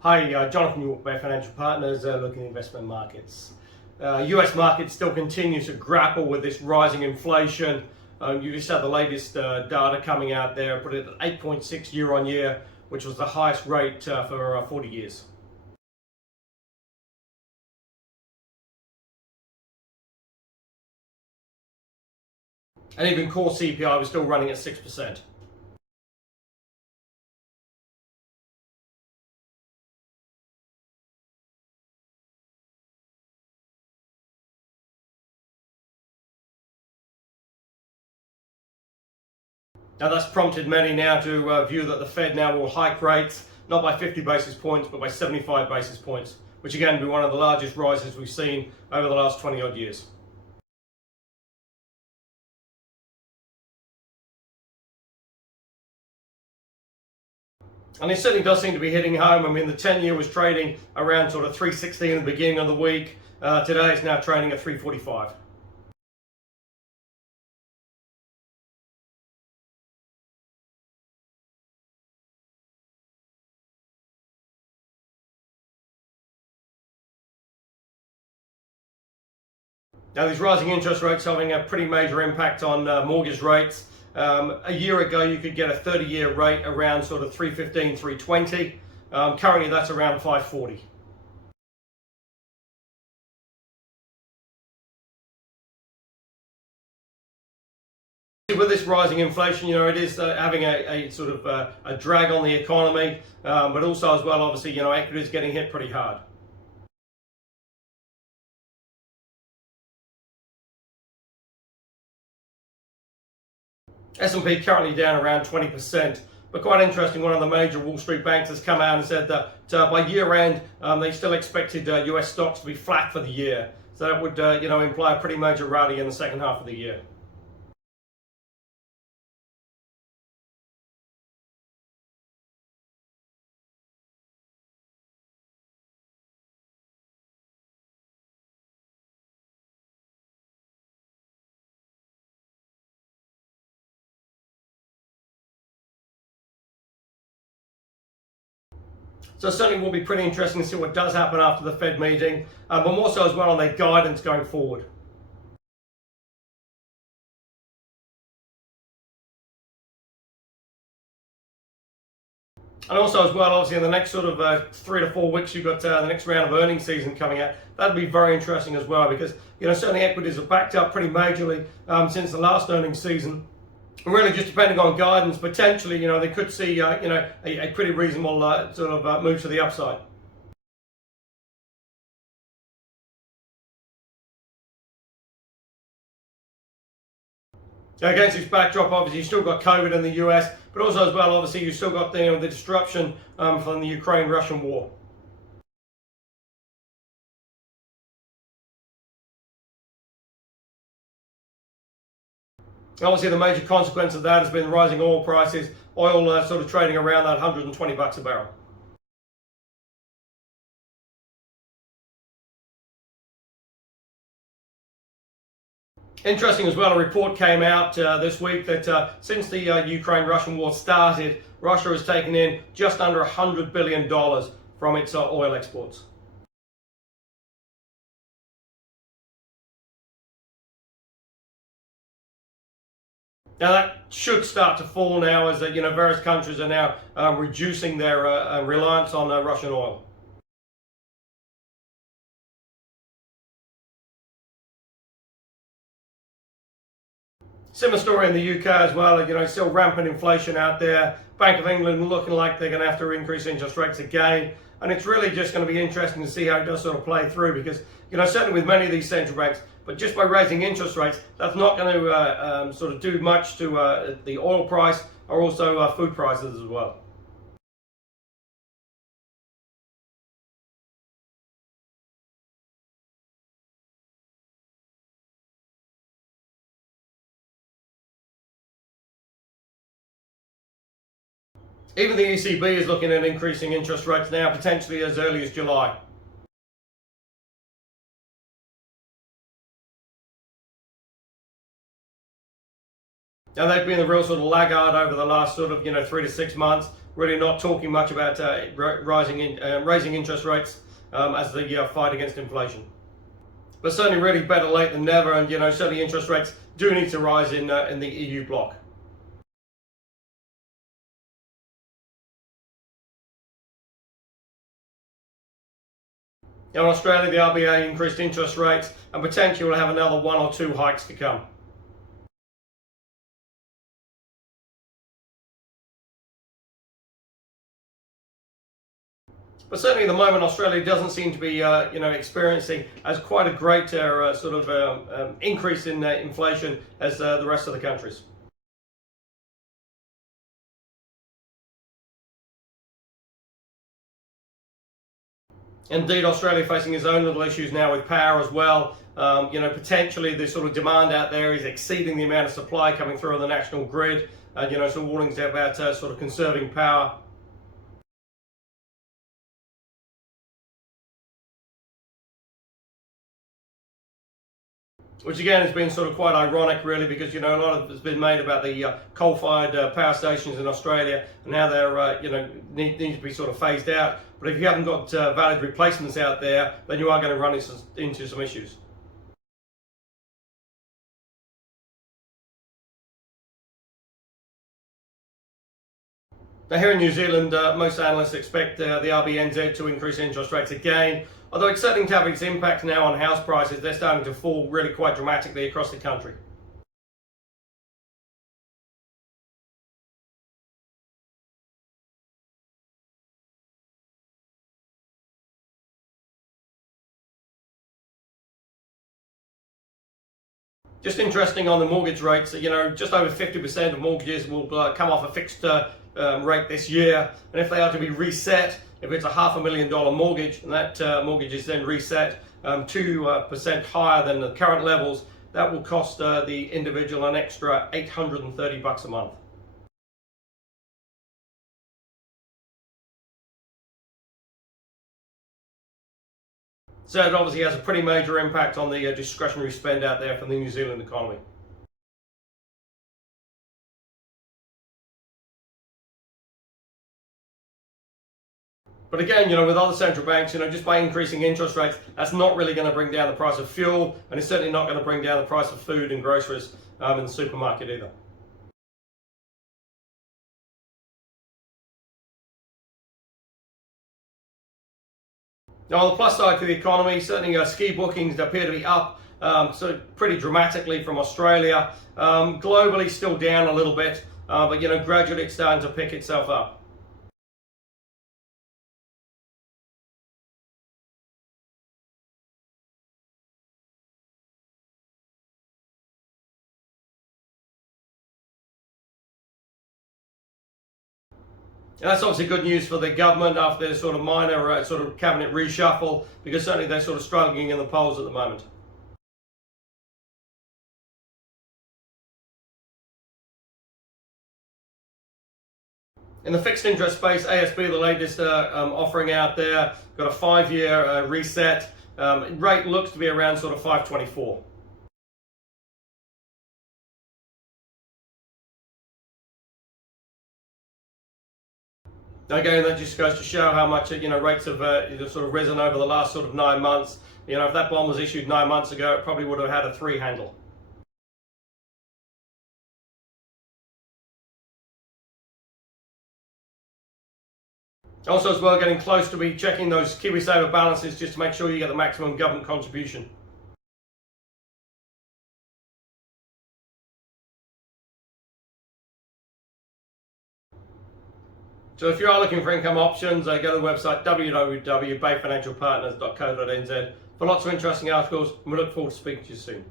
Hi, Jonathan York, Bay Financial Partners, looking at investment markets. US market still continues to grapple with this rising inflation. You just had the latest data coming out there, put it at 8.6 year on year, which was the highest rate for 40 years. And even core CPI was still running at 6%. Now that's prompted many now to view that the Fed now will hike rates, not by 50 basis points, but by 75 basis points, which again will be one of the largest rises we've seen over the last 20 odd years. And it certainly does seem to be hitting home. I mean, the 10-year was trading around sort of 316 in the beginning of the week. Today it's now trading at 345. Now, these rising interest rates having a pretty major impact on mortgage rates. A year ago, you could get a 30-year rate around sort of 315, 320. Currently, that's around 540. With this rising inflation, it is having a sort of a drag on the economy, but also as well, obviously, equity is getting hit pretty hard. S&P currently down around 20%. But quite interesting, one of the major Wall Street banks has come out and said that by year end, they still expected US stocks to be flat for the year. So that would imply a pretty major rally in the second half of the year. So certainly will be pretty interesting to see what does happen after the Fed meeting, but more so as well on their guidance going forward. And also as well, obviously in the next sort of 3 to 4 weeks, you've got the next round of earnings season coming out. That'll be very interesting as well because, certainly equities have backed up pretty majorly since the last earnings season. Really just depending on guidance, potentially, they could see, a pretty reasonable sort of move to the upside. Against this backdrop, obviously, you've still got COVID in the US, but also as well, obviously, you've still got the disruption from the Ukraine-Russian war. Obviously, the major consequence of that has been rising oil prices. Oil sort of trading around that $120 a barrel. Interesting as well, a report came out this week that since the Ukraine-Russian war started, Russia has taken in just under $100 billion from its oil exports. Now that should start to fall now as various countries are now reducing their reliance on Russian oil. Similar story in the UK as well. Still rampant inflation out there. Bank of England looking like they're going to have to increase interest rates again. And it's really just going to be interesting to see how it does sort of play through because, certainly with many of these central banks, but just by raising interest rates, that's not going to sort of do much to the oil price or also food prices as well. Even the ECB is looking at increasing interest rates now, potentially as early as July. Now they've been the real sort of laggard over the last sort of 3 to 6 months, really not talking much about raising interest rates as the fight against inflation. But certainly really better late than never, and certainly interest rates do need to rise in the EU bloc. Now in Australia, the RBA increased interest rates and potentially will have another 1 or 2 hikes to come. But certainly at the moment, Australia doesn't seem to be, experiencing as quite a great increase in inflation as the rest of the countries. Indeed, Australia facing its own little issues now with power as well. Potentially the sort of demand out there is exceeding the amount of supply coming through on the national grid. Some warnings about sort of conserving power. Which again has been sort of quite ironic, really, because a lot of it has been made about the coal-fired power stations in Australia and how they're need to be sort of phased out. But if you haven't got valid replacements out there, then you are going to run into some issues. Now here in New Zealand, most analysts expect the RBNZ to increase interest rates again, although it's starting to have its impact now on house prices. They're starting to fall really quite dramatically across the country. Just interesting on the mortgage rates, just over 50% of mortgages will come off a fixed rate this year, and if they are to be reset, if it's a $500,000 mortgage and that mortgage is then reset 2% higher than the current levels, that will cost the individual an extra $830 a month. So it obviously has a pretty major impact on the discretionary spend out there from the New Zealand economy. But again, with other central banks, just by increasing interest rates, that's not really going to bring down the price of fuel, and it's certainly not going to bring down the price of food and groceries in the supermarket either. Now, on the plus side for the economy, certainly ski bookings appear to be up so pretty dramatically from Australia. Globally, still down a little bit, but gradually it's starting to pick itself up. And that's obviously good news for the government after their sort of minor cabinet reshuffle, because certainly they're sort of struggling in the polls at the moment. In the fixed interest space, ASB, the latest offering out there, got a 5-year reset. Rate looks to be around sort of 5.24. Again, that just goes to show how much rates have sort of risen over the last sort of 9 months. If that bond was issued 9 months ago, it probably would have had a 3 handle. Also, as well, getting close to be checking those KiwiSaver balances just to make sure you get the maximum government contribution. So if you are looking for income options, go to the website www.bayfinancialpartners.co.nz for lots of interesting articles, and we look forward to speaking to you soon.